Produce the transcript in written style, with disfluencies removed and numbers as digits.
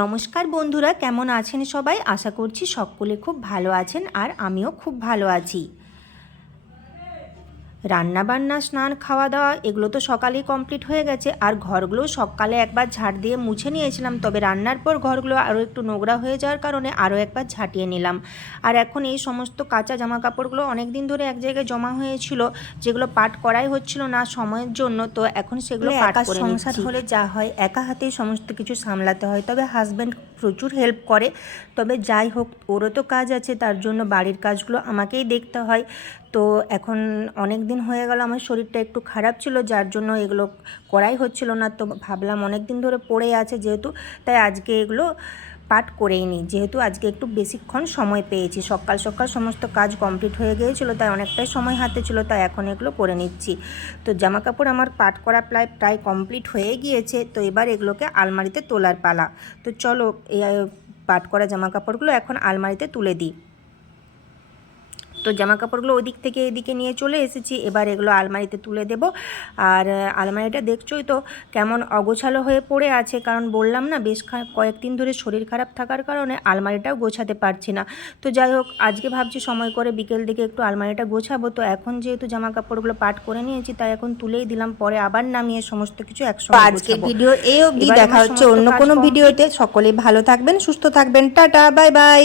নমস্কার বন্ধুরা, কেমন আছেন সবাই? আশা করছি সকলে খুব ভালো আছেন আর আমিও খুব ভালো আছি। রান্নাবান্না, স্নান, খাওয়া দাওয়া এগুলো তো সকালেই কমপ্লিট হয়ে গেছে। আর ঘরগুলো সকালে একবার ঝাড় দিয়ে মুছে নিয়েছিলাম, তবে রান্নার পর ঘরগুলো আরও একটু নোংরা হয়ে যাওয়ার কারণে আরও একবার ঝাঁটিয়ে নিলাম। আর এখন এই সমস্ত কাঁচা জামা কাপড়গুলো অনেক দিন ধরে এক জায়গায় জমা হয়েছিল, যেগুলো পাট করাই হচ্ছিল না সময়ের জন্য, তো এখন সেগুলো পাট করে নিচ্ছি। সংসার হলে যা হয়, একা হাতেই সমস্ত কিছু সামলাতে হয়, তবে হাজব্যান্ড প্রচুর হেল্প করে। তবে যাই হোক, ওরও তো কাজ আছে, তার জন্য বাড়ির কাজগুলো আমাকেই দেখতে হয়। তো এখন অনেক দিন হয়ে গেল আমার শরীরটা একটু খারাপ ছিল, যার জন্য এগুলো করাই হচ্ছিল না। তো ভাবলাম অনেক দিন ধরে পড়ে আছে যেহেতু, তাই আজকে এগুলো পাঠ করেই নিই। যেহেতু আজকে একটু বেশিক্ষণ সময় পেয়েছি, সকাল সকাল সমস্ত কাজ কমপ্লিট হয়ে গিয়েছিলো, তাই অনেকটাই সময় হাতে ছিল, তাই এখন এগুলো করে নিচ্ছি। তো জামা কাপড় আমার পাঠ করা প্রায় কমপ্লিট হয়ে গিয়েছে। তো এবার এগুলোকে আলমারিতে তোলার পালা। তো চলো এই পাঠ করা জামা কাপড়গুলো এখন আলমারিতে তুলে দিই। তো জামা কাপড়গুলো ওদিক থেকে এদিকে নিয়ে চলে এসেছি, এবার এগুলো আলমারিতে তুলে দেব। আর আলমারিটা দেখছোই তো কেমন অগোছালো হয়ে পড়ে আছে, কারণ বললাম না বেশ কয়েকদিন ধরে শরীর খারাপ থাকার কারণে আলমারিটাও গোছাতে পারছি না। তো যাই হোক, আজকে ভাবছি সময় করে বিকেল দিকে একটু আলমারিটা গোছাবো। তো এখন যেহেতু জামা কাপড়গুলো পাট করে নিয়েছি, তাই এখন তুলেই দিলাম, পরে আবার নামিয়ে সমস্ত কিছু একসঙ্গে আজকের ভিডিও এই অবধি। দেখা হচ্ছে অন্য কোনো ভিডিওতে। সকলেই ভালো থাকবেন, সুস্থ থাকবেন। Tata, bye bye.